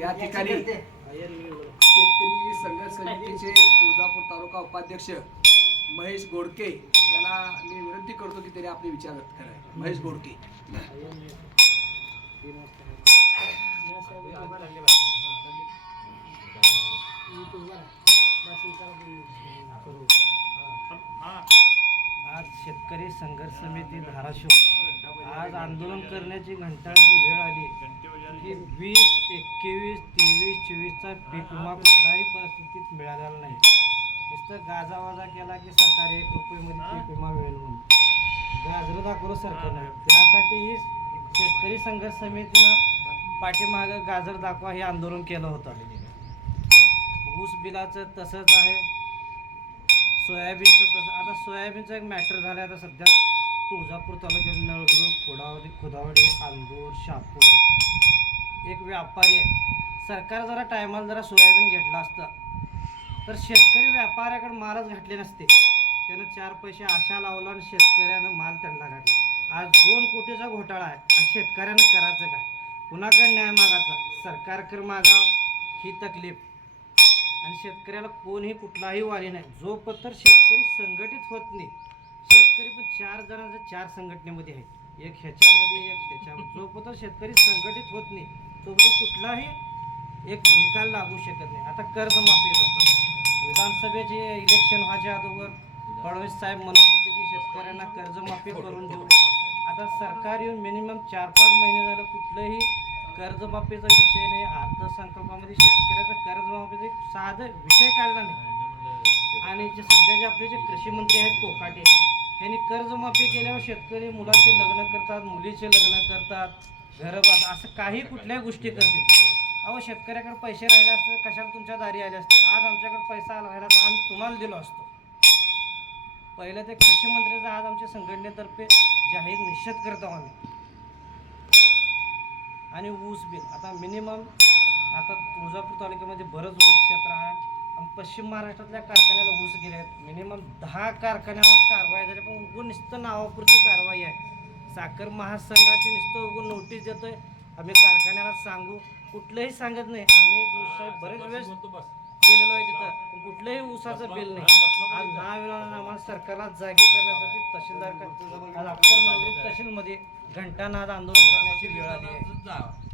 या ठिकाणी शेतकरी संघर्ष समितीचे तुळजापूर तालुका उपाध्यक्ष महेश गोडके यांना मी विनंती करतो की त्यांनी आपले विचार व्यक्त करावे. महेश गोडके. आज शेतकरी संघर्ष समिती धाराशिव आज आंदोलन करण्याची घंटाची वेळ आली. की वीस एकवीस तेवीस चोवीसचा पीक विमा कुठल्याही परिस्थितीत मिळालेला नाही. नुसतं गाजावाजा केला की सरकार एक रुपयेमध्ये पीक विमा मिळेल म्हणून. गाजरं दाखवलं सरकारनं. त्यासाठीही शेतकरी संघर्ष समितीनं पाठीमागं गाजर दाखवा हे आंदोलन केलं होतं. ऊस बिलाचं तसंच आहे. सोयाबीनचं तसं. आता सोयाबीनचं एक मॅटर झालं आता सध्या तुळजापूर तालुक्यात नळगुरू खोडावडी खोदावडी आंदूर शहापूर एक व्यापारी आहे. सरकार जरा टायमाला जरा सोयाबीन घेतलं असतं. तर शेतकरी व्यापाऱ्याकडे मालच घातले नसते. त्यानं चार पैसे आशा लावला आणि शेतकऱ्यानं माल त्यांना घातला. आज दोन कोटीचा घोटाळा आहे. आज शेतकऱ्यानं करायचं काय? कुणाकडे न्याय मागायचा? सरकारकडे मागा ही तकलीफ. आणि शेतकऱ्याला कोणीही कुठलाही वाली नाही. जोपर्यंत शेतकरी संघटित होत नाही शेतकरी पण चार जणांच्या चार संघटनेमध्ये आहेत. एक ह्याच्यामध्ये एक त्याच्यामध्ये. जोपर्यंत शेतकरी संघटित होत नाही तोपर्यंत कुठलाही एक निकाल लागू शकत नाही. आता कर्जमाफीचा विधानसभेचे इलेक्शन व्हायच्या अगोदर फडणवीस साहेब म्हणत होते की शेतकऱ्यांना कर्जमाफी करून देऊ आता सरकार येऊन मिनिमम चार पाच महिने झालं कुठलंही कर्जमाफीचा विषय नाही. अर्थसंकल्पामध्ये शेतकऱ्याचा कर्जमाफीचा एक साधं विषय काढला नाही. आणि जे सध्या जे आपले जे कृषी मंत्री आहेत कोकाटे यांनी कर्जमाफी केल्यावर शेतकरी मुलाचे लग्न करतात मुलीचे लग्न करतात घरं बांधतात असं काही कुठल्याही गोष्टी करतील. अहो शेतकऱ्याकडे पैसे राहिले असते कशाला तुमच्या दारी आले असते? आज आमच्याकडे पैसा आला राहिला तर आम्ही तुम्हाला दिलो असतो. पहिलं ते कृषी मंत्र्याचा आज आमच्या संघटनेतर्फे जाहीर निषेध करतो आम्ही. आणि ऊस बिल. आता मिनिमम आता तुळजापूर तालुक्यामध्ये बरंच ऊस क्षेत्र आहे. आणि पश्चिम महाराष्ट्रातल्या कारखान्याला ऊस गेले आहेत. मिनिमम दहा कारखान्यावर कारवाई झाली पण उगून नुसतं नावापुरती कारवाई आहे. साखर महासंघाची नुसतं उगून नोटीस देतोय. आम्ही कारखान्याला सांगू. कुठलंही सांगत नाही. आम्ही दुसरं बरेच वेळेस गेलेलो आहे तिथं. पण कुठलंही ऊसाचं बिल नाही. आज नाव आम्हाला सरकारला जागी करण्यासाठी तहसीलदार तहसीलमध्ये घंटानाद आंदोलन करण्याची वेळ आली आहे.